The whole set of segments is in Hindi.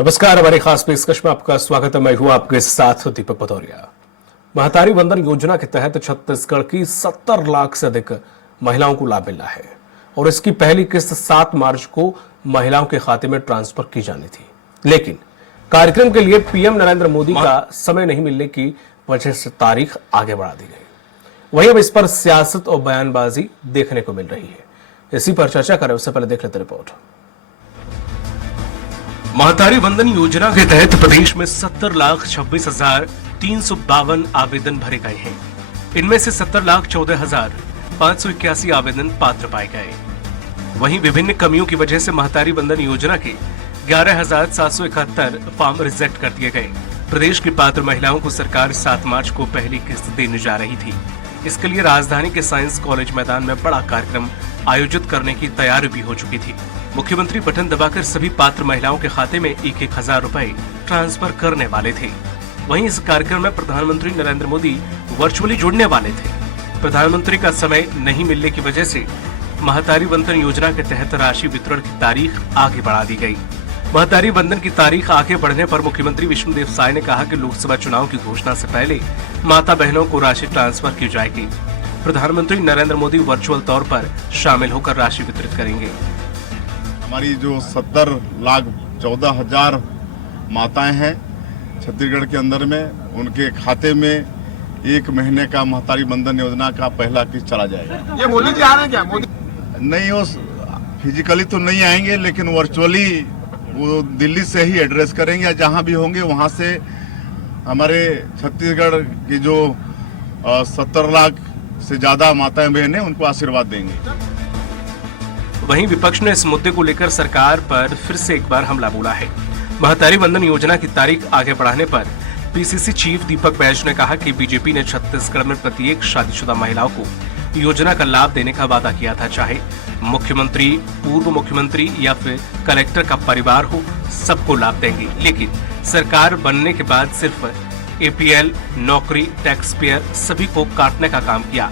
नमस्कार, हमारी खास पेशकश में आपका स्वागत है। मैं हूं आपके साथ दीपक पतौरिया। महतारी वंदन योजना के तहत छत्तीसगढ़ की 70 लाख से अधिक महिलाओं को लाभ मिला है और इसकी पहली किस्त 7 मार्च को महिलाओं के खाते में ट्रांसफर की जानी थी, लेकिन कार्यक्रम के लिए पीएम नरेंद्र मोदी का समय नहीं मिलने की वजह से तारीख आगे बढ़ा दी गई। वहीं अब इस पर सियासत और बयानबाजी देखने को मिल रही है। इसी पर चर्चा करें उससे पहले देख लेते रिपोर्ट। महतारी वंदन योजना के तहत प्रदेश में 70,26,352 आवेदन भरे गए हैं। इनमें से 70,14,581 आवेदन पात्र पाए गए। वहीं विभिन्न कमियों की वजह से महतारी वंदन योजना के 11,771 फॉर्म रिजेक्ट कर दिए गए। प्रदेश की पात्र महिलाओं को सरकार 7 मार्च को पहली किस्त देने जा रही थी। इसके लिए राजधानी के साइंस कॉलेज मैदान में बड़ा कार्यक्रम आयोजित करने की तैयारी भी हो चुकी थी। मुख्यमंत्री बटन दबाकर सभी पात्र महिलाओं के खाते में 1,000 रुपए ट्रांसफर करने वाले थे। वहीं इस कार्यक्रम में प्रधानमंत्री नरेंद्र मोदी वर्चुअली जुड़ने वाले थे। प्रधानमंत्री का समय नहीं मिलने की वजह से महतारी वंदन योजना के तहत राशि वितरण की तारीख आगे बढ़ा दी गई। महतारी वंदन की तारीख आगे बढ़ने पर मुख्यमंत्री विष्णुदेव साय ने कहा कि लोकसभा चुनाव की घोषणा से पहले माता बहनों को राशि ट्रांसफर की जाएगी। प्रधानमंत्री नरेंद्र मोदी वर्चुअल तौर पर शामिल होकर राशि वितरित करेंगे। हमारी जो 70,14,000 माताएं हैं छत्तीसगढ़ के अंदर में, उनके खाते में 1 महीने का महतारी वंदन योजना का पहला किस्त चला जाएगा। ये मोदी जी आ रहे हैं क्या? मोदी नहीं, वो फिजिकली तो नहीं आएंगे, लेकिन वर्चुअली वो दिल्ली से ही एड्रेस करेंगे या जहां भी होंगे वहां से हमारे छत्तीसगढ़ की जो 70 लाख से ज्यादा माताएं बहन हैं उनको आशीर्वाद देंगे। वहीं विपक्ष ने इस मुद्दे को लेकर सरकार पर फिर से एक बार हमला बोला है। महतारी वंदन योजना की तारीख आगे बढ़ाने पर पीसीसी चीफ दीपक बैज ने कहा कि बीजेपी ने छत्तीसगढ़ में प्रत्येक शादीशुदा महिलाओं को योजना का लाभ देने का वादा किया था। चाहे मुख्यमंत्री, पूर्व मुख्यमंत्री या फिर कलेक्टर का परिवार हो, सबको लाभ देंगे। लेकिन सरकार बनने के बाद सिर्फ एपीएल, नौकरी, टैक्स पेयर सभी को काटने का काम किया।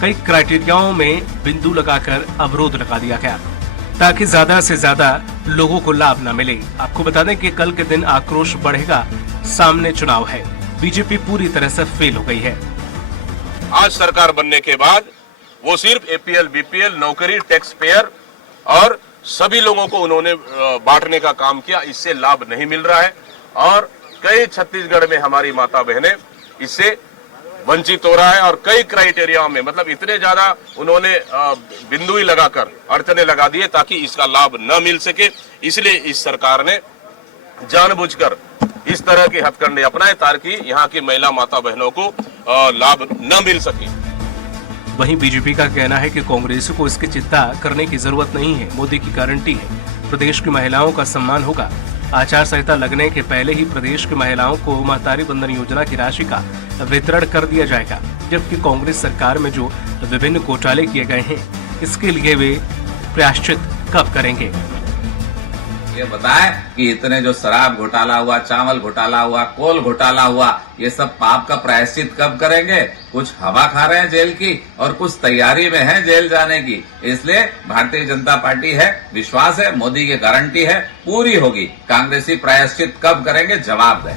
कई क्राइटेरियाओं में बिंदु लगाकर अवरोध लगा दिया गया ताकि ज्यादा से ज्यादा लोगों को लाभ न मिले। आपको बता दें कि कल के दिन आक्रोश बढ़ेगा, सामने चुनाव है। बीजेपी पूरी तरह से फेल हो गई है। आज सरकार बनने के बाद वो सिर्फ एपीएल, बीपीएल, नौकरी, टैक्स पेयर और सभी लोगों को उन्होंने बांटने का काम किया। इससे लाभ नहीं मिल रहा है और कई छत्तीसगढ़ में हमारी माता बहनें इससे वंचित हो रहा है। और कई क्राइटेरिया में मतलब इतने ज्यादा उन्होंने बिंदु ही लगाकर अड़चने लगा दिए ताकि इसका लाभ न मिल सके। इसलिए इस सरकार ने जानबूझकर इस तरह के हथकंडे अपनाए ताकि यहाँ की महिला माता बहनों को लाभ न मिल सके। वहीं बीजेपी का कहना है कि कांग्रेस को इसकी चिंता करने की जरूरत नहीं है। मोदी की गारंटी है, प्रदेश की महिलाओं का सम्मान होगा। आचार संहिता लगने के पहले ही प्रदेश की महिलाओं को महतारी वंदन योजना की राशि का वितरण कर दिया जाएगा। जबकि कांग्रेस सरकार में जो विभिन्न घोटाले किए गए हैं, इसके लिए वे प्रायश्चित कब करेंगे? ये बताएं कि इतने जो शराब घोटाला हुआ, चावल घोटाला हुआ, कोल घोटाला हुआ, ये सब पाप का प्रायश्चित कब करेंगे? कुछ हवा खा रहे हैं जेल की और कुछ तैयारी में है जेल जाने की। इसलिए भारतीय जनता पार्टी है, विश्वास है, मोदी की गारंटी है, पूरी होगी। कांग्रेसी प्रायश्चित कब करेंगे? जवाब दें।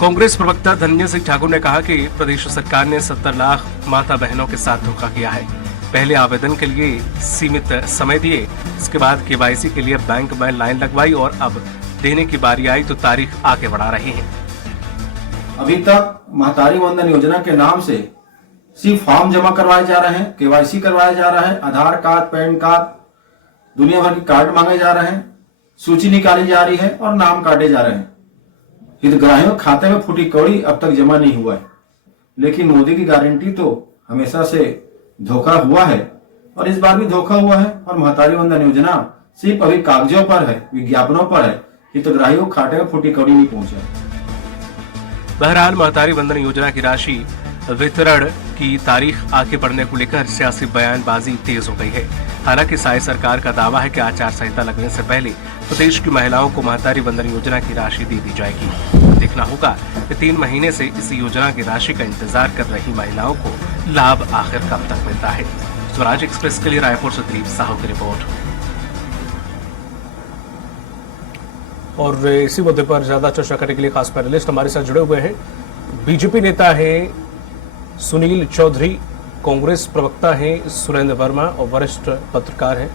कांग्रेस प्रवक्ता धन्य सिंह ठाकुर ने कहा कि प्रदेश सरकार ने 70 लाख माता बहनों के साथ धोखा किया है। पहले आवेदन के लिए सीमित समय दिए, इसके बाद केवाईसी के लिए बैंक में लाइन लगवाई और अब देने की बारी आई तो तारीख आगे बढ़ा रहे हैं। अभी तक महतारी वंदन योजना के नाम से सिर्फ फॉर्म जमा करवाए जा रहे हैं, केवाईसी करवाया जा रहा है, आधार कार्ड, पैन कार्ड, दुनिया भर के कार्ड मांगे जा रहे हैं, सूची निकाली जा रही है और नाम काटे जा रहे हैं। हितग्राहियों खाते में फूटी कौड़ी अब तक जमा नहीं हुआ है। लेकिन मोदी की गारंटी तो हमेशा से धोखा हुआ है और इस बार भी धोखा हुआ है। और महतारी वंदन योजना सिर्फ अभी कागजों पर है, विज्ञापनों पर है, हितग्राहियों खाते में फूटी कौड़ी नहीं पहुंचा। बहरहाल महतारी वंदन योजना की राशि वितरण की तारीख आगे बढ़ने को लेकर सियासी बयानबाजी तेज हो गई है। हालांकि साय सरकार का दावा है कि आचार संहिता लगने से पहले प्रदेश की महिलाओं को महतारी वंदन योजना की राशि दे दी जाएगी। देखना होगा कि 3 महीने से इस योजना की राशि का इंतजार कर रही महिलाओं को लाभ आखिर कब तक मिलता है। स्वराज एक्सप्रेस के लिए रायपुर से दिलीप साहू की रिपोर्ट। और इसी मुद्दे पर ज्यादा चर्चा करने के लिए खास पैनलिस्ट हमारे साथ जुड़े हुए हैं। बीजेपी नेता है सुनील चौधरी, कांग्रेस प्रवक्ता हैं सुरेंद्र वर्मा और वरिष्ठ पत्रकार हैं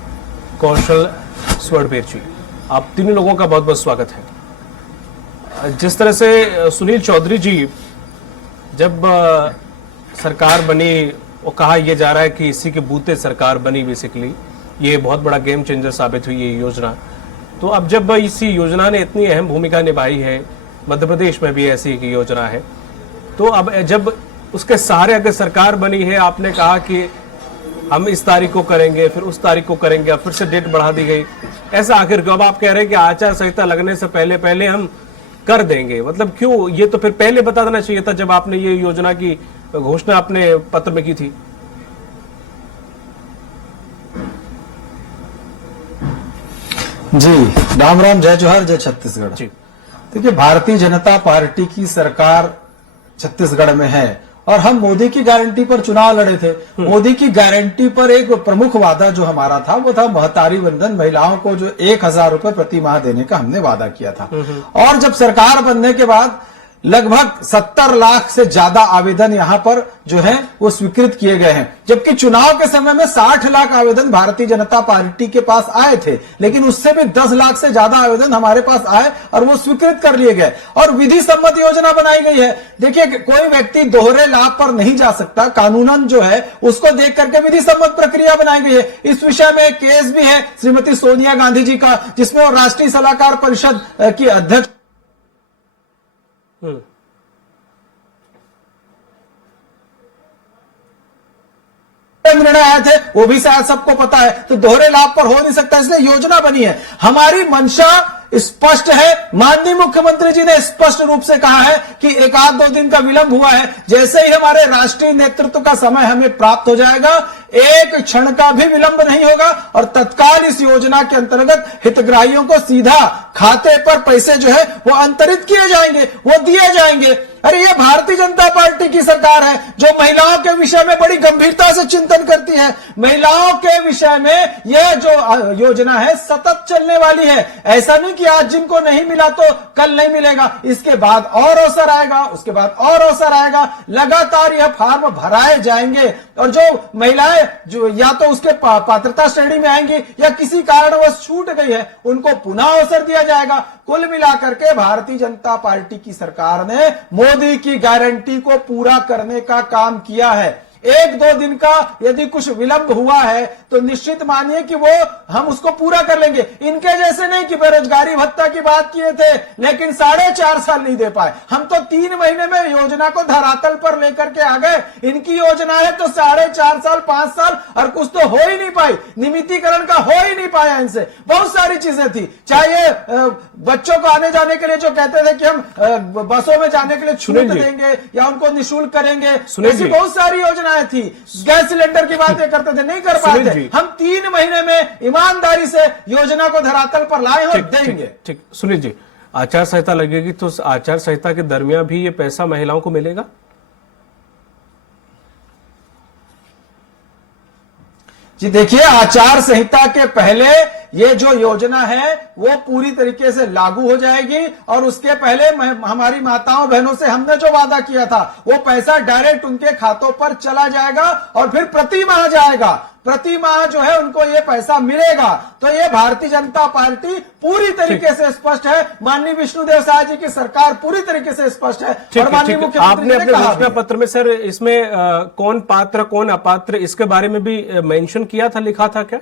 कौशल स्वर्णबीर जी। आप तीनों लोगों का बहुत बहुत स्वागत है। जिस तरह से सुनील चौधरी जी, जब सरकार बनी और कहा यह जा रहा है कि इसी के बूते सरकार बनी, बेसिकली ये बहुत बड़ा गेम चेंजर साबित हुई ये योजना। तो अब जब इसी योजना ने इतनी अहम भूमिका निभाई है, मध्य प्रदेश में भी ऐसी एक योजना है, तो अब जब उसके सहारे अगर सरकार बनी है, आपने कहा कि हम इस तारीख को करेंगे, फिर उस तारीख को करेंगे, अब फिर से डेट बढ़ा दी गई, ऐसा आखिर क्यों? अब आप कह रहे हैं कि आचार संहिता लगने से पहले पहले हम कर देंगे, मतलब क्यों? ये तो फिर पहले बता देना चाहिए था जब आपने ये योजना की घोषणा अपने पत्र में की थी। जी राम राम, जय जोहर, जय छत्तीसगढ़। जी देखिए, भारतीय जनता पार्टी की सरकार छत्तीसगढ़ में है और हम मोदी की गारंटी पर चुनाव लड़े थे। मोदी की गारंटी पर एक प्रमुख वादा जो हमारा था वो था महतारी वंदन, महिलाओं को जो 1,000 रुपए प्रति माह देने का हमने वादा किया था। और जब सरकार बनने के बाद लगभग 70 लाख से ज्यादा आवेदन यहां पर जो है वो स्वीकृत किए गए हैं, जबकि चुनाव के समय में 60 लाख आवेदन भारतीय जनता पार्टी के पास आए थे, लेकिन उससे भी 10 लाख से ज्यादा आवेदन हमारे पास आए और वो स्वीकृत कर लिए गए और विधि सम्मत योजना बनाई गई है। देखिए, कोई व्यक्ति दोहरे लाभ पर नहीं जा सकता, कानूनन जो है उसको देख करके विधि सम्मत प्रक्रिया बनाई गई है। इस विषय में एक केस भी है श्रीमती सोनिया गांधी जी का, जिसमें वो राष्ट्रीय सलाहकार परिषद की अध्यक्ष निर्णय आए थे, वो भी शायद सबको पता है। तो दोहरे लाभ पर हो नहीं सकता, इसलिए योजना बनी है। हमारी मंशा स्पष्ट है, माननीय मुख्यमंत्री जी ने स्पष्ट रूप से कहा है कि 1-2 दिन का विलंब हुआ है, जैसे ही हमारे राष्ट्रीय नेतृत्व का समय हमें प्राप्त हो जाएगा, एक क्षण का भी विलंब नहीं होगा और तत्काल इस योजना के अंतर्गत हितग्राहियों को सीधा खाते पर पैसे जो है वो अंतरित किए जाएंगे, वो दिए जाएंगे। अरे ये भारतीय जनता पार्टी की सरकार है जो महिलाओं के विषय में बड़ी गंभीरता से चिंतन करती है। महिलाओं के विषय में यह जो योजना है सतत चलने वाली है। ऐसा नहीं कि आज जिनको नहीं मिला तो कल नहीं मिलेगा, इसके बाद और अवसर आएगा, उसके बाद और अवसर आएगा, लगातार यह फार्म भराए जाएंगे और जो महिलाएं जो या तो उसके पात्रता श्रेणी में आएंगी या किसी कारणवश छूट गई है, उनको पुनः अवसर दिया जाएगा। कुल मिलाकर के भारतीय जनता पार्टी की सरकार ने मोदी की गारंटी को पूरा करने का काम किया है। 1-2 दिन का यदि कुछ विलंब हुआ है तो निश्चित मानिए कि वो हम उसको पूरा कर लेंगे। इनके जैसे नहीं कि बेरोजगारी भत्ता की बात किए थे लेकिन 4.5 साल नहीं दे पाए, हम तो 3 महीने में योजना को धरातल पर लेकर के आ गए। इनकी योजना है तो 4.5 साल 5 साल और कुछ तो हो ही नहीं पाई, नियमितीकरण का हो ही नहीं पाया। इनसे बहुत सारी चीजें थी, चाहे बच्चों को आने जाने के लिए जो कहते थे कि हम बसों में जाने के लिए छूट देंगे या उनको निःशुल्क करेंगे, ऐसी बहुत सारी योजना थी। गैस सिलेंडर की बातें करते थे, नहीं कर पाते। हम 3 महीने में ईमानदारी से योजना को धरातल पर लाए और देंगे। ठीक, सुनील जी, आचार संहिता लगेगी तो आचार संहिता के दरमियान भी ये पैसा महिलाओं को मिलेगा? जी देखिए, आचार संहिता के पहले ये जो योजना है वो पूरी तरीके से लागू हो जाएगी और उसके पहले हमारी माताओं बहनों से हमने जो वादा किया था वो पैसा डायरेक्ट उनके खातों पर चला जाएगा और फिर प्रति माह जाएगा, प्रति माह जो है उनको ये पैसा मिलेगा। तो ये भारतीय जनता पार्टी पूरी तरीके से स्पष्ट है, माननीय विष्णुदेव साय जी की सरकार पूरी तरीके से स्पष्ट है। और माननीय मुख्यमंत्री आपने अपने घोषणा पत्र में सर इसमें कौन पात्र कौन अपात्र इसके बारे में भी मेंशन किया था, लिखा था क्या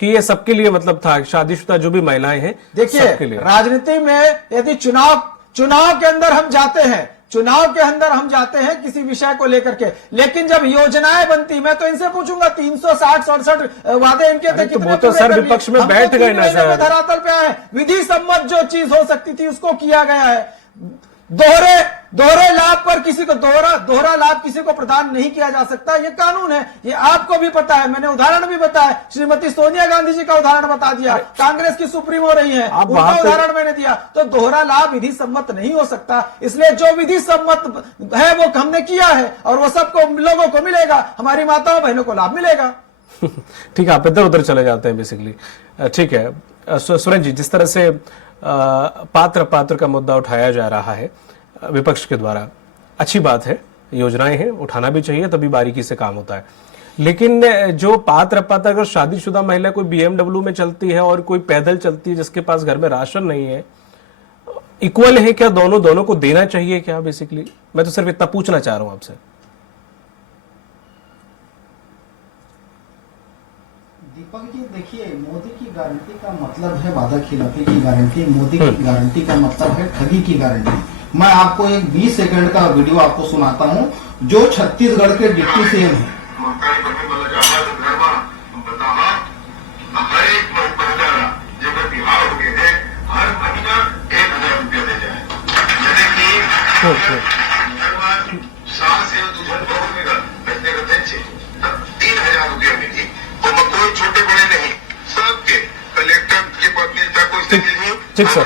कि ये सबके लिए मतलब था, शादीशुदा जो भी महिलाएं हैं? देखिए, राजनीति में यदि चुनाव के अंदर हम जाते हैं, चुनाव के अंदर हम जाते हैं किसी विषय को लेकर के, लेकिन जब योजनाएं बनती, मैं तो इनसे पूछूंगा 360-67 वादे इनके थे, कितने तो सर विपक्ष में बैठ गए ना सर, धरातल पे आए। विधि सम्मत जो चीज हो सकती थी उसको किया गया है। दोहरे लाभ पर किसी को दोहरा लाभ किसी को प्रदान नहीं किया जा सकता, ये कानून है, ये आपको भी पता है। मैंने उदाहरण भी बताया, श्रीमती सोनिया गांधी जी का उदाहरण बता दिया, कांग्रेस की सुप्रीमो रही है, उनका उदाहरण मैंने दिया। तो दोहरा लाभ विधि सम्मत नहीं हो सकता, इसलिए जो विधि सम्मत है वो हमने किया है और वो सबको लोगों को मिलेगा, हमारी माताओं बहनों को लाभ मिलेगा। ठीक है, आप इधर उधर चले जाते हैं बेसिकली। ठीक है, सुरेंद्र जी, जिस तरह से पात्र का मुद्दा उठाया जा रहा है विपक्ष के द्वारा, अच्छी बात है, योजनाएं हैं, उठाना भी चाहिए, तभी बारीकी से काम होता है। लेकिन जो पात्र अगर शादीशुदा महिला कोई BMW में चलती है और कोई पैदल चलती है, जिसके पास घर में राशन नहीं है, इक्वल है क्या? दोनों को देना चाहिए क्या? बेसिकली मैं तो सिर्फ इतना पूछना चाह रहा हूं आपसे। दीपक जी देखिए, मोदी की गारंटी का मतलब है वादा खिलाफी की गारंटी, मोदी की गारंटी का मतलब है ठगी की गारंटी। मैं आपको एक 20 सेकंड का वीडियो आपको सुनाता हूं, जो छत्तीसगढ़ के डिप्टी सीएम है। छोटे बड़े नहीं, सबके कलेक्टर की पत्नी तक उससे मिली, ठीक सर,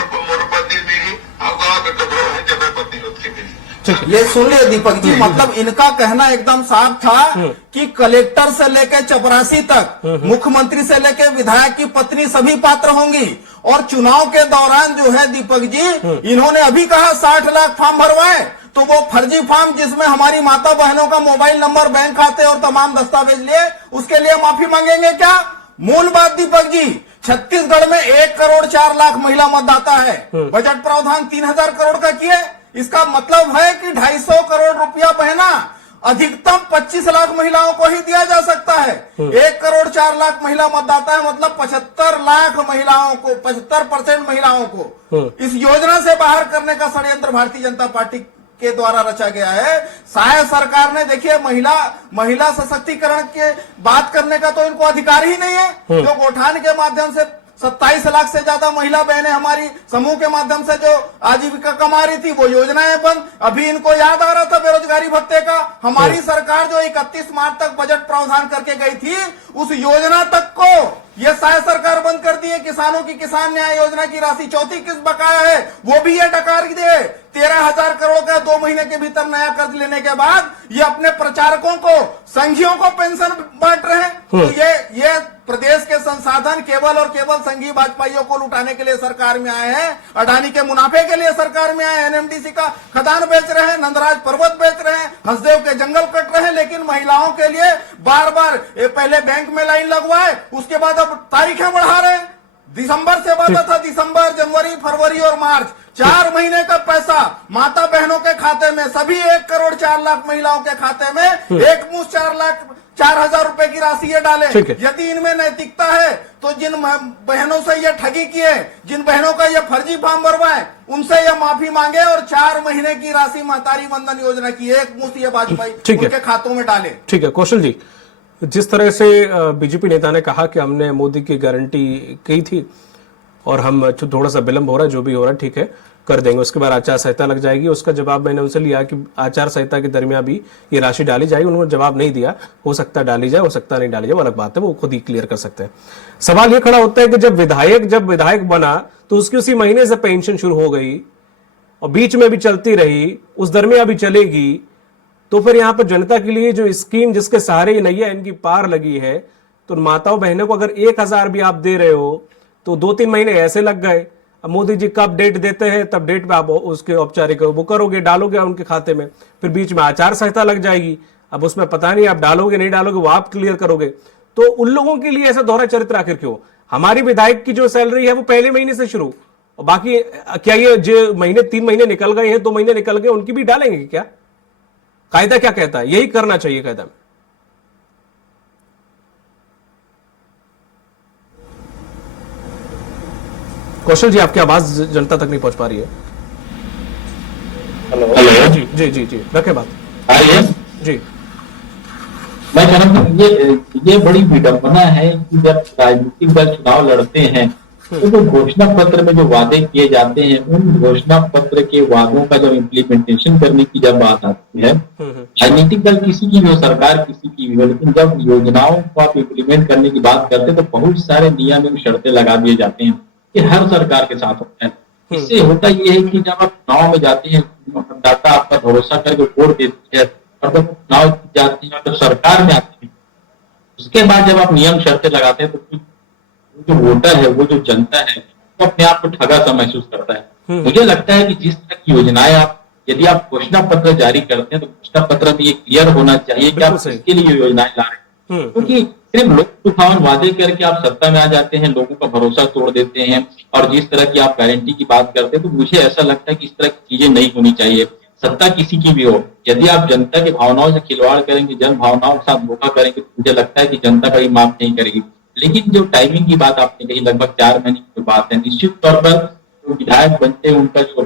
पत्नी मिली, गाँव के कपड़ों है जब पत्नी के मिली। ये सुन लिया दीपक जी, मतलब इनका कहना एकदम साफ था कि कलेक्टर से लेकर चपरासी तक, मुख्यमंत्री से लेकर विधायक की पत्नी सभी पात्र होंगी। और चुनाव के दौरान जो है दीपक जी, इन्होंने अभी कहा 60 लाख फॉर्म भरवाए, तो वो फर्जी फॉर्म जिसमें हमारी माता बहनों का मोबाइल नंबर, बैंक खाते और तमाम दस्तावेज लिए, उसके लिए माफी मांगेंगे क्या? मूल बात दीपक जी, छत्तीसगढ़ में 1 करोड़ 4 लाख महिला मतदाता है, बजट प्रावधान 3000 करोड़ का किए। इसका मतलब है कि 250 करोड़ रुपया बहना अधिकतम 25 लाख महिलाओं को ही दिया जा सकता है। 1 करोड़ 4 लाख महिला मतदाता है, मतलब 75 लाख महिलाओं को, 75% महिलाओं को इस योजना से बाहर करने का षड्यंत्र भारतीय जनता पार्टी के द्वारा रचा गया है। शायद सरकार ने, देखिए, महिला सशक्तिकरण के बात करने का तो इनको अधिकार ही नहीं है। जो गौठान के माध्यम से 27 लाख से ज्यादा महिला बहनें हमारी समूह के माध्यम से जो आजीविका कमा रही थी, वो योजनाएं बंद। अभी इनको याद आ रहा था बेरोजगारी भत्ते का। हमारी सरकार जो 31 मार्च तक बजट प्रावधान करके गई थी, उस योजना तक को ये शायद सरकार बंद कर दी है। किसानों की किसान न्याय योजना की राशि चौथी किस्त बकाया है, वो भी ये डकार दे। 13,000 करोड़ का 2 महीने के भीतर नया कर्ज लेने के बाद ये अपने प्रचारकों को, संघियों को पेंशन बांट रहे हैं। तो ये प्रदेश के संसाधन केवल और केवल संघीय भाजपाइयों को लुटाने के लिए सरकार में आए हैं। अडानी के मुनाफे के लिए सरकार में आए हैं। एनएमडीसी का खदान बेच रहे हैं, नंदराज पर्वत बेच रहे हैं, हंसदेव के जंगल कट रहे हैं। लेकिन महिलाओं के लिए बार बार पहले बैंक में लाइन लगवाए, उसके बाद अब तारीखें बढ़ा रहे हैं। दिसंबर से वादा था, दिसंबर, जनवरी, फरवरी और मार्च, 4 महीने का पैसा माता बहनों के खाते में, सभी 1 करोड़ 4 लाख महिलाओं के खाते में एक मुश्त 4,00,000 रुपए की राशि ये डाले। यदि इनमें नैतिकता है तो जिन बहनों से ये ठगी किए, जिन बहनों का ये फर्जी फॉर्म भरवाए, उनसे ये माफी मांगे और 4 महीने की राशि महतारी वंदन योजना की एक मुश्त ये वाजपेयी उनके खातों में डाले। ठीक है कौशल जी, जिस तरह से बीजेपी नेता ने कहा कि हमने मोदी की गारंटी की थी और हम थोड़ा सा विलंब हो रहा है, जो भी हो रहा है ठीक है कर देंगे, उसके बाद आचार संहिता लग जाएगी। उसका जवाब मैंने उनसे लिया कि आचार संहिता के दरमियान भी ये राशि डाली जाएगी। उन्होंने जवाब नहीं दिया, हो सकता है डाली जाए, हो सकता नहीं डाली जाए, वो अलग बात है, वो खुद ही क्लियर कर सकते हैं। सवाल ये खड़ा होता है कि जब विधायक बना तो उसकी उसी महीने से पेंशन शुरू हो गई और बीच में भी चलती रही, उस दरमियान भी चलेगी, तो फिर यहाँ पर जनता के लिए जो स्कीम जिसके सहारे नैया इनकी पार लगी है, तो माताओं बहनों को अगर 1,000 भी आप दे रहे हो तो 2-3 महीने ऐसे लग गए। अब मोदी जी कब डेट देते हैं तब डेट पे आप उसके औपचारिक वो करोगे, डालोगे उनके खाते में, फिर बीच में आचार संहिता लग जाएगी। अब उसमें पता नहीं आप डालोगे नहीं डालोगे, वो आप क्लियर करोगे। तो उन लोगों के लिए ऐसा दोहरा चरित्र आखिर क्यों? हमारी विधायक की जो सैलरी है वो पहले महीने से शुरू, और बाकी क्या ये जो महीने 3 महीने निकल गए हैं, 2 महीने निकल गए, उनकी भी डालेंगे क्या? कायदा क्या कहता है? यही करना चाहिए कायदा में। कौशल जी, आपकी आवाज जनता तक नहीं पहुंच पा रही है। हेलो जी जी जी जी, रखें बात। जी, मैं कह रहा हूँ ये बड़ी विडंबना है कि जब राजनीतिक दल चुनाव लड़ते हैं तो जो घोषणा पत्र में जो वादे किए जाते हैं, उन घोषणा पत्र के वादों का जब इम्प्लीमेंटेशन करने की जब बात आती है, राजनीतिक दल किसी की भी हो, सरकार किसी की भी हो, लेकिन जब योजनाओं को आप इम्प्लीमेंट करने की बात करते हैं तो बहुत सारे नियम एवं शर्तें लगा दिए जाते हैं। ये हर सरकार के साथ होता है। इससे होता यह है कि जब आप चुनाव में जाते हैं, मतदाता आपका भरोसा करके वोट देती है, और जब चुनाव जाती है तो सरकार में आती है, उसके बाद जब आप नियम शर्तें लगाते हैं तो जो वोटर है, वो जो जनता है, वो अपने आप को ठगा सा महसूस करता है। मुझे लगता है कि जिस तरह की योजनाएं यदि आप घोषणा पत्र जारी करते हैं तो घोषणा पत्र में ये क्लियर होना चाहिए कि आप किसके लिए योजनाएं ला रहे हैं, क्योंकि सिर्फ लोक लुभावन वादे करके आप सत्ता में आ जाते हैं, लोगों का भरोसा तोड़ देते हैं और जिस तरह की आप गारंटी की बात करते हैं, तो मुझे ऐसा लगता है कि इस तरह की चीजें नहीं होनी चाहिए। सत्ता किसी की भी हो, यदि आप जनता की भावनाओं से खिलवाड़ करेंगे, जन भावनाओं के साथ धोखा करेंगे, तो मुझे लगता है कि जनता कभी माफ नहीं करेगी। लेकिन जो टाइमिंग की बात आपने कही, लगभग 4 महीने की बात है, निश्चित तौर पर जो विधायक बनते हैं उनका जो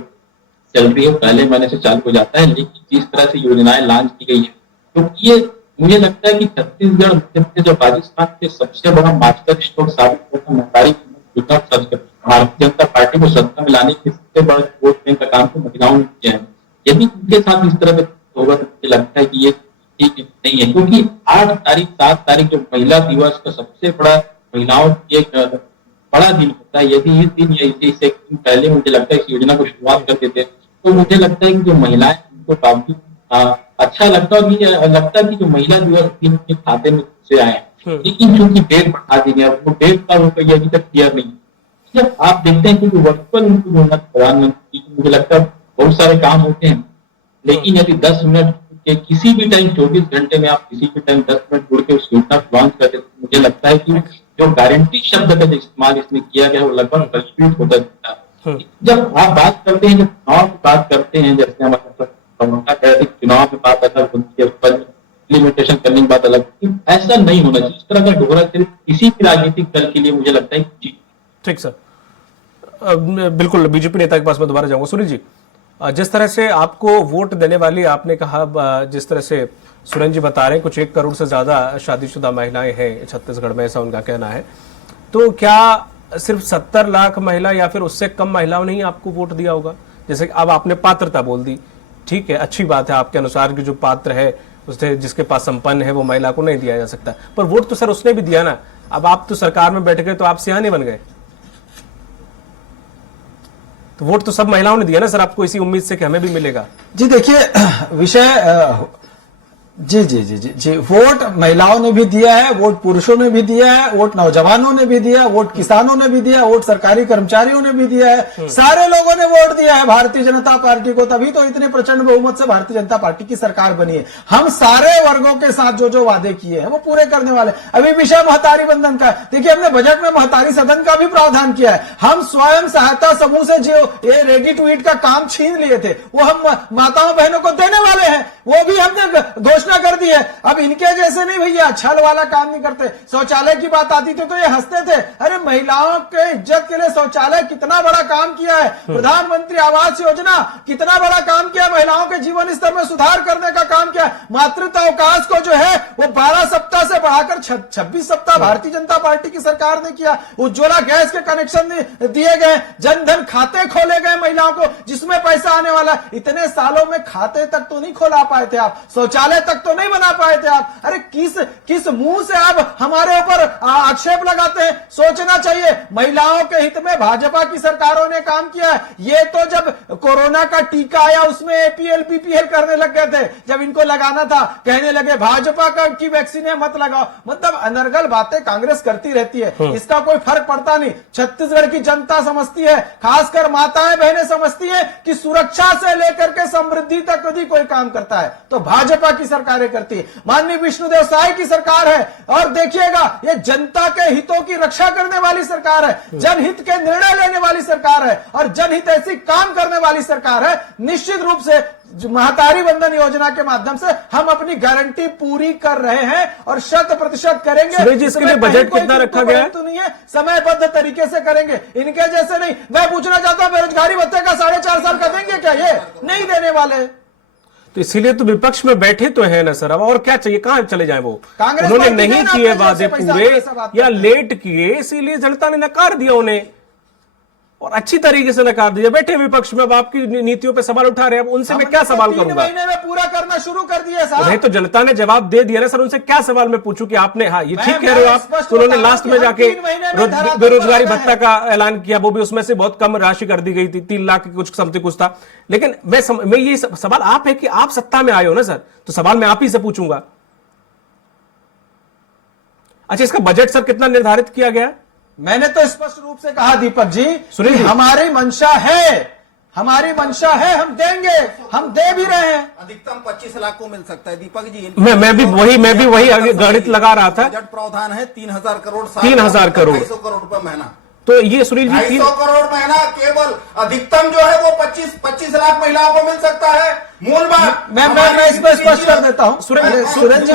सैलरी है पहले महीने से चालू हो जाता है। लेकिन जिस तरह से योजनाएं लॉन्च की गई है, तो ये मुझे लगता है कि छत्तीसगढ़, मध्य प्रदेश और राजस्थान के सबसे बड़ा मास्टर स्ट्रोक साबित होता महतारी भारतीय जनता पार्टी को सत्ता में लाने के सबसे बड़ा वोट बैंक का काम तो महिलाओं ने किया है। यदि उनके साथ इस तरह का होगा तो मुझे लगता है कि ये ठीक नहीं है, क्योंकि 8 तारीख 7 तारीख जो महिला दिवस का सबसे बड़ा महिलाओं की एक बड़ा दिन होता है, यदि इस दिन या इससे एक दिन पहले मुझे लगता है इस योजना को शुरुआत कर देते तो मुझे लगता है कि जो महिलाएं उनको काफी अच्छा लगता है कि जो महिला दिवस दिन उनके खाते में से आए, लेकिन चूंकि डेट बढ़ा दी गई, वो डेट का उनका अभी तक क्लियर नहीं। जब आप देखते हैं कि वर्चुअल उनको जोड़ना प्रधानमंत्री, मुझे लगता है बहुत सारे काम होते हैं, लेकिन यदि 10 मिनट के किसी भी टाइम 24 घंटे में आप किसी भी टाइम 10 मिनट जुड़ के उस योजना को लॉन्च करते, तो मुझे लगता है कि जो गारंटी शब्द का जो इस्तेमाल इसमें किया गया है वो लगभग मजबूत होता जाता है। जब आप बात करते हैं, जब चुनाव की बात करते हैं, जैसे हमारे चुनाव की बात अलग होती है, उस पर इम्प्लीमेंटेशन करने की बात अलग, ऐसा नहीं होना चाहिए। इस तरह का डोरा सिर्फ किसी भी राजनीतिक दल के लिए मुझे लगता है ठीक सर, बिल्कुल बीजेपी नेता के पास मैं दोबारा जाऊंगा। सुनील जी, जिस तरह से आपको वोट देने वाली, आपने कहा जिस तरह से सुरेंद्र जी बता रहे हैं कुछ 1 करोड़ से ज्यादा शादीशुदा महिलाएं हैं छत्तीसगढ़ में, ऐसा उनका कहना है, तो क्या सिर्फ 70 लाख महिला या फिर उससे कम महिलाओं ने ही आपको वोट दिया होगा? जैसे अब आपने पात्रता बोल दी, ठीक है, अच्छी बात है, आपके अनुसार कि जो पात्र है उससे जिसके पास संपन्न है वो महिला को नहीं दिया जा सकता, पर वोट तो सर उसने भी दिया ना। अब आप तो सरकार में बैठ गए तो आप सियाने बन गए, तो वोट तो सब महिलाओं ने दिया ना सर आपको, इसी उम्मीद से कि हमें भी मिलेगा। जी देखिए, विषय जी वोट महिलाओं ने भी दिया है, वोट पुरुषों ने भी दिया है, वोट नौजवानों ने भी दिया, वोट किसानों ने भी दिया, वोट सरकारी कर्मचारियों ने भी दिया है, सारे लोगों ने वोट दिया है भारतीय जनता पार्टी को, तभी तो इतने प्रचंड बहुमत से भारतीय जनता पार्टी की सरकार बनी है। हम सारे वर्गों के साथ जो जो वादे किए हैं वो पूरे करने वाले। अभी विषय महतारी बंधन का, देखिए हमने बजट में महतारी सदन का भी प्रावधान किया है। हम स्वयं सहायता समूह से जो ये रेडी टू ईट का काम छीन लिए थे वो हम माताओं बहनों को देने वाले हैं, वो भी हमने घोषणा कर दी है। अब इनके जैसे नहीं भैया, छल वाला काम नहीं करते। शौचालय की बात आती थी तो ये हंसते थे, अरे महिलाओं के इज्जत के लिए शौचालय कितना बड़ा काम किया है, प्रधानमंत्री आवास योजना कितना बड़ा काम किया, महिलाओं के जीवन स्तर में सुधार करने का काम किया। मातृत्व अवकाश को जो है वो 12 सप्ताह से बढ़ाकर 26 सप्ताह भारतीय जनता पार्टी की सरकार ने किया। उज्ज्वला गैस के कनेक्शन दिए गए, जनधन खाते खोले गए महिलाओं को जिसमें पैसा आने वाला। इतने सालों में खाते तक तो नहीं खोला पाए थे आप, शौचालय तक तो नहीं बना पाए थे आप। अरे किस मुंह से आप हमारे ऊपर आक्षेप लगाते हैं? सोचना चाहिए। महिलाओं के हित में भाजपा की सरकारों ने काम किया है। ये तो जब कोरोना का टीका आया उसमें एपीएल बीपीएल करने लग गए थे, जब इनको लगाना था कहने लगे भाजपा की वैक्सीन है मत लगाओ। मतलब अनर्गल बातें कांग्रेस करती रहती है, इसका कोई फर्क पड़ता नहीं। छत्तीसगढ़ की जनता समझती है, खासकर माताएं बहनें समझती है कि सुरक्षा से लेकर के समृद्धि तक यदि कोई काम करता है तो भाजपा की सरकारें करती है। माननीय विष्णुदेव साय की सरकार है और देखिएगा ये जनता के हितों की रक्षा करने वाली सरकार है, जनहित के निर्णय लेने वाली सरकार है और जनहित ऐसी काम करने वाली सरकार है। निश्चित रूप से महतारी बंधन योजना के माध्यम से हम अपनी गारंटी पूरी कर रहे हैं और 100% करेंगे। सुरेश जी, इसके लिए बजट कितना रखा गया है? तो नहीं है, समयबद्ध तरीके से करेंगे, इनके जैसे नहीं। मैं पूछना चाहता हूं बेरोजगारी भत्ते का 4.5 साल का देंगे क्या? ये नहीं देने वाले। तो इसीलिए तो विपक्ष में बैठे तो है ना सर, अब और क्या चाहिए, कहां चले जाए वो? उन्होंने नहीं किए वादे पूरे या लेट किए, इसीलिए जनता ने नकार दिया उन्हें और अच्छी तरीके से नकार दिया। बैठे विपक्ष में, अब आपकी नीतियों पे सवाल उठा रहे हैं, अब उनसे मैं क्या सवाल करूंगा? 3 महीने में पूरा करना शुरू कर दिया साहब। नहीं तो जनता ने जवाब दे दिया ना सर, उनसे क्या सवाल मैं पूछूं कि आपने, हाँ ये ठीक कह रहे हो आप, तो उन्होंने लास्ट में जाके बेरोजगारी भत्ता का ऐलान किया, वो भी उसमें से बहुत कम राशि कर दी गई थी, 3 लाख कुछ समथिंग कुछ था। लेकिन मैं ये सवाल आप है कि आप सत्ता में आए हो ना सर, तो सवाल मैं आप ही से पूछूंगा। अच्छा, इसका बजट सर कितना निर्धारित किया गया? मैंने तो स्पष्ट रूप से कहा दीपक जी सुनील कि जी। हमारी मंशा है, हमारी मंशा है, हम देंगे, हम दे भी रहे हैं। अधिकतम 25 लाख को मिल सकता है दीपक जी। मैं भी वही गणित लगा रहा था। बजट प्रावधान है 3,000 करोड़, 3,000 करोड़, 250 करोड़ रुपए महीना। तो ये सुनील जी 250 करोड़ महीना केवल अधिकतम जो है वो 25 लाख महिलाओं को मिल सकता है। मूल बात मैं इसमें स्पष्ट कर देता हूँ। सुरेंद्र जी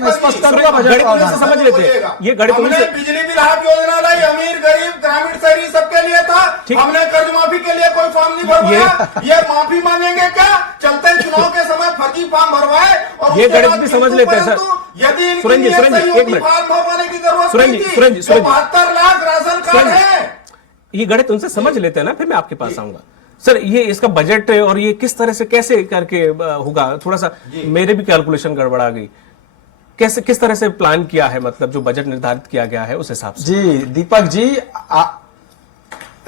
मैं स्पष्ट करूंगा बजट प्रावधान। समझ लेते हैं ये गणित। हमने बिजली बिल हाफ योजना लाई, अमीर गरीब ग्रामीण शहरी सबके लिए था। हमने कर्ज माफी के लिए कोई फॉर्म नहीं भरवाया। ये माफी मांगेंगे क्या? चलते चुनाव के समय फर्जी फॉर्म भरवाए और ये गणित भी समझ लेते हैं सर। यदि सुरेंद्र जी एक मिनट, फॉर्म भरवाने की जरूरत सुरेंद्र जी 72 लाख राशन कार्ड है। ये गणित उनसे समझ लेते हैं ना, फिर मैं आपके पास आऊंगा। सर ये इसका बजट और ये किस तरह से कैसे करके होगा, थोड़ा सा मेरे भी कैलकुलेशन गड़बड़ा गई। कैसे किस तरह से प्लान किया है, मतलब जो बजट निर्धारित किया गया है उस हिसाब से? जी दीपक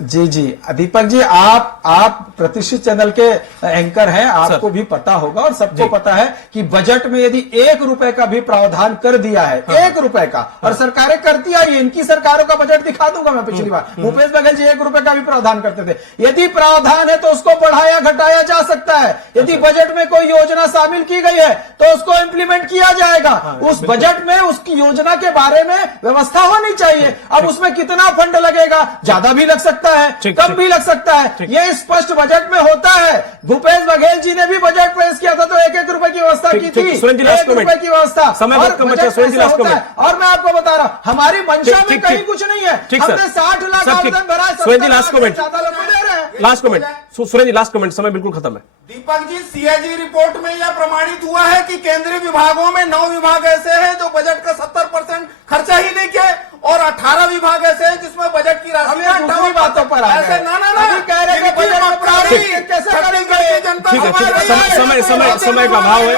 जी जी दीपक जी आप प्रतिष्ठित चैनल के एंकर हैं, आपको भी पता होगा और सबको पता है कि बजट में यदि 1 रुपए का भी प्रावधान कर दिया है, 1 रुपए का, और सरकारें करती आई, इनकी सरकारों का बजट दिखा दूंगा मैं। पिछली बार भूपेश बघेल जी 1 रुपए का भी प्रावधान करते थे। यदि प्रावधान है तो उसको बढ़ाया घटाया जा सकता है। यदि बजट में कोई योजना शामिल की गई है तो उसको इंप्लीमेंट किया जाएगा। उस बजट में उसकी योजना के बारे में व्यवस्था होनी चाहिए। अब उसमें कितना फंड लगेगा, ज्यादा भी लग सकता है, कम भी लग सकता है, यह स्पष्ट बजट में होता है। भूपेश बघेल जी ने भी बजट पेश किया था तो 1-1 रुपए की व्यवस्था की थी, 1 रुपए की व्यवस्था। समय बहुत कम बचा, सुरेंद्र जी लास्ट कमेंट। और मैं आपको बता रहा हूं हमारी मंशा में कहीं कुछ नहीं है। हमने 60 लाख आवेदन भरा है, 70 लाख से ज्यादा लोग दे रहे हैं। लास्ट कमेंट सुरेंद्र जी, लास्ट कमेंट, समय बिल्कुल खत्म है। दीपक जी सीएजी रिपोर्ट में यह प्रमाणित हुआ है कि केंद्रीय विभागों में 9 विभाग ऐसे हैं जो बजट का 70% खर्चा ही नहीं किए और 18 विभाग ऐसे हैं जिसमें बजट की राशि दूसरी बातों पर आ गए। ना कह रहे हैं बजट में प्रारी कैसे करेंगे? जनता ठीक है, समय का अभाव है,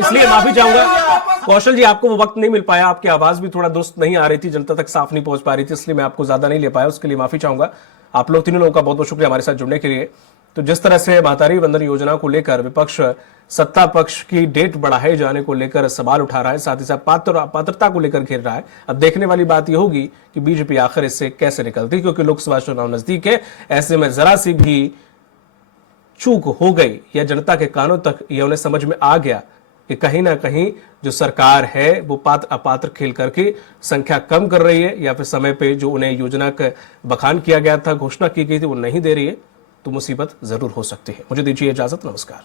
इसलिए माफी चाहूंगा। कौशल जी आपको वो वक्त नहीं मिल पाया, आपकी आवाज भी थोड़ा दुरुस्त नहीं आ रही थी, जनता तक साफ नहीं पहुंच पा रही थी, इसलिए मैं आपको ज्यादा नहीं ले पाया, उसके लिए माफी चाहूंगा। आप लोग तीनों लोगों का बहुत बहुत शुक्रिया हमारे साथ जुड़ने के लिए। तो जिस तरह से महतारी वंदन योजना को लेकर विपक्ष सत्ता पक्ष की डेट बढ़ाए जाने को लेकर सवाल उठा रहा है, साथ ही साथ पात्रता को लेकर घेर रहा है। अब देखने वाली बात यह होगी कि बीजेपी आखिर इससे कैसे निकलती, क्योंकि लोकसभा चुनाव नजदीक है। ऐसे में जरा सी भी चूक हो गई या जनता के कानों तक यह उन्हें समझ में आ गया कि कहीं ना कहीं जो सरकार है वो पात्र अपात्र खेल करके संख्या कम कर रही है, या फिर समय पे जो उन्हें योजना का बखान किया गया था, घोषणा की गई थी, वो नहीं दे रही है, तो मुसीबत जरूर हो सकती है। मुझे दीजिए इजाजत, नमस्कार।